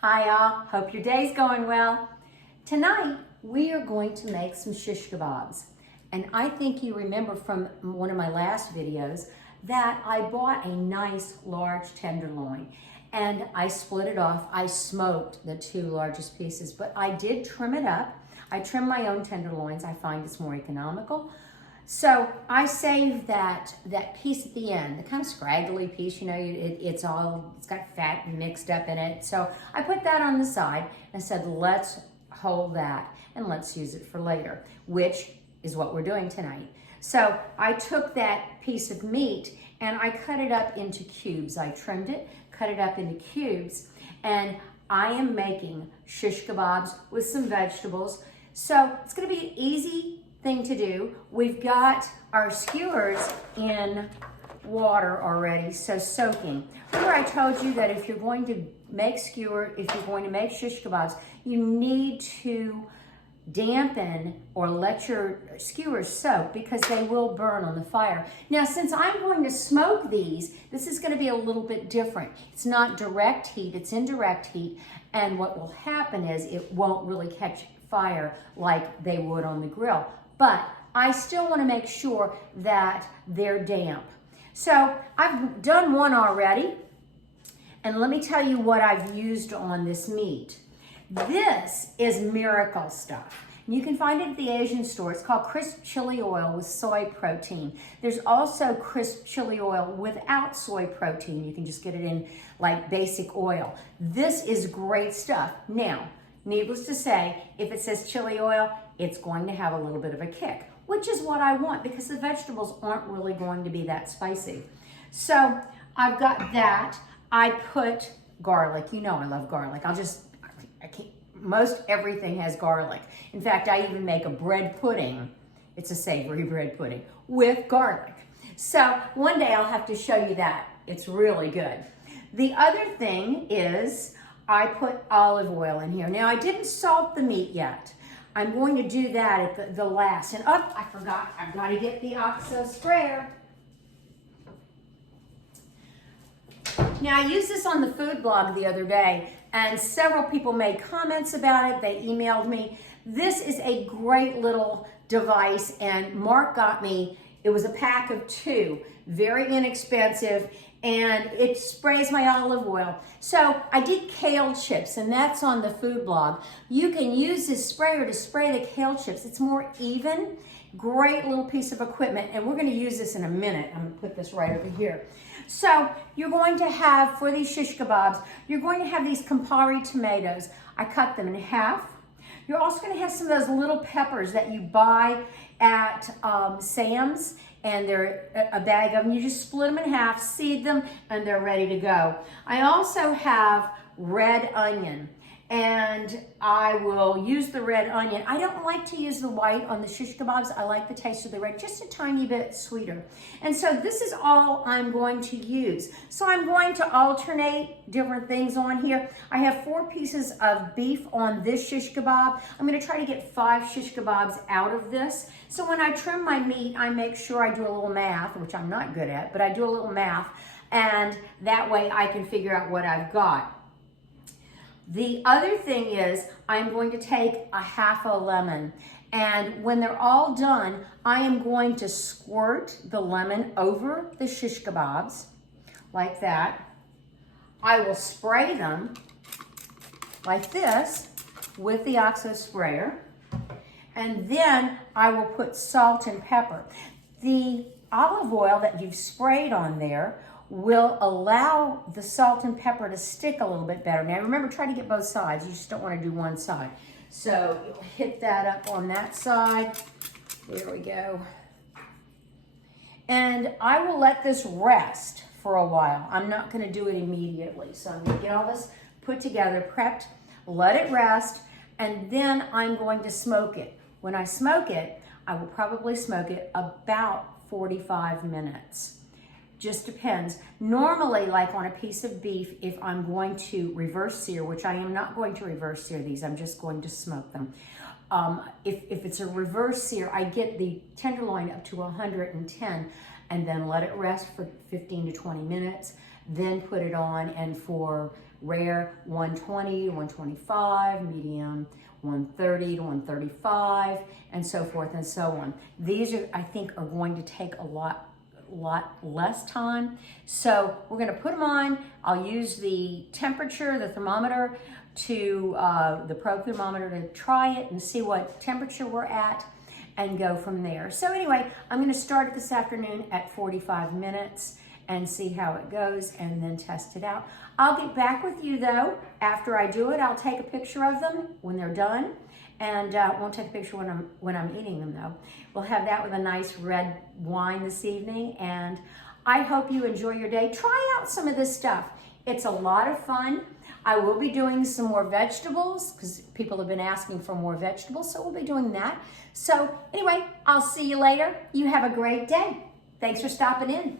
Hi y'all, hope your day's going well. Tonight we are going to make some shish kebabs. And I think you remember from one of my last videos that I bought a nice large tenderloin and I split it off. I smoked the two largest pieces, but I did trim it up. I trim my own tenderloins. I find it's more economical. So I saved that piece at the end, the kind of scraggly piece, you know, it's got fat mixed up in it. So I put that on the side and said, let's hold that and let's use it for later, which is what we're doing tonight. So I took that piece of meat and I cut it up into cubes. I trimmed it, cut it up into cubes, and I am making shish kebabs with some vegetables. So it's gonna be an easy thing to do. We've got our skewers in water already, so soaking. Remember I told you that if you're going to make shish kebabs, you need to dampen or let your skewers soak because they will burn on the fire. Now, since I'm going to smoke these, this is going to be a little bit different. It's not direct heat, it's indirect heat, and what will happen is it won't really catch fire like they would on the grill. But I still want to make sure that they're damp. So I've done one already, and let me tell you what I've used on this meat. This is miracle stuff. You can find it at the Asian store. It's called crisp chili oil with soy protein. There's also crisp chili oil without soy protein. You can just get it in like basic oil. This is great stuff. Now, needless to say, if it says chili oil, it's going to have a little bit of a kick, which is what I want because the vegetables aren't really going to be that spicy. So I've got that. I put garlic. You know I love garlic. Most everything has garlic. In fact, I even make a bread pudding. It's a savory bread pudding with garlic. So one day I'll have to show you that. It's really good. The other thing is I put olive oil in here. Now I didn't salt the meat yet. I'm going to do that at the last. And I forgot, I've got to get the OXO sprayer. Now I used this on the food blog the other day and several people made comments about it. They emailed me. This is a great little device and Mark got me, it was a pack of 2, very inexpensive, and it sprays my olive oil. So I did kale chips, and that's on the food blog. You can use this sprayer to spray the kale chips. It's more even, great little piece of equipment, and we're gonna use this in a minute. I'm gonna put this right over here. So you're going to have, for these shish kebabs, you're going to have these Campari tomatoes. I cut them in half. You're also gonna have some of those little peppers that you buy at Sam's, and they're a bag of them. You just split them in half, seed them, and they're ready to go. I also have red onion, and I will use the red onion. I don't like to use the white on the shish kebabs. I like the taste of the red, just a tiny bit sweeter. And so this is all I'm going to use. So I'm going to alternate different things on here. I have 4 pieces of beef on this shish kebab. I'm gonna try to get 5 shish kebabs out of this. So when I trim my meat, I make sure I do a little math, which I'm not good at, but I do a little math, and that way I can figure out what I've got. The other thing is I'm going to take a half a lemon, and when they're all done, I am going to squirt the lemon over the shish kebabs like that. I will spray them like this with the OXO sprayer, and then I will put salt and pepper. The olive oil that you've sprayed on there will allow the salt and pepper to stick a little bit better. Now remember, try to get both sides. You just don't want to do one side. So you'll hit that up on that side. There we go. And I will let this rest for a while. I'm not going to do it immediately. So I'm going to get all this put together, prepped, let it rest, and then I'm going to smoke it. When I smoke it, I will probably smoke it about 45 minutes. Just depends. Normally, like on a piece of beef, if I'm going to reverse sear, which I am not going to reverse sear these, I'm just going to smoke them. If it's a reverse sear, I get the tenderloin up to 110 and then let it rest for 15 to 20 minutes, then put it on, and for Rare 120 to 125, medium 130 to 135, and so forth and so on. These are, I think, are going to take a lot less time. So we're going to put them on. I'll use the temperature, the thermometer, to the probe thermometer to try it and see what temperature we're at and go from there. So anyway, I'm going to start it this afternoon at 45 minutes and see how it goes and then test it out. I'll get back with you though after I do it. I'll take a picture of them when they're done, and won't take a picture when I'm eating them though. We'll have that with a nice red wine this evening, and I hope you enjoy your day. Try out some of this stuff. It's a lot of fun. I will be doing some more vegetables because people have been asking for more vegetables, so we'll be doing that. So anyway, I'll see you later. You have a great day. Thanks for stopping in.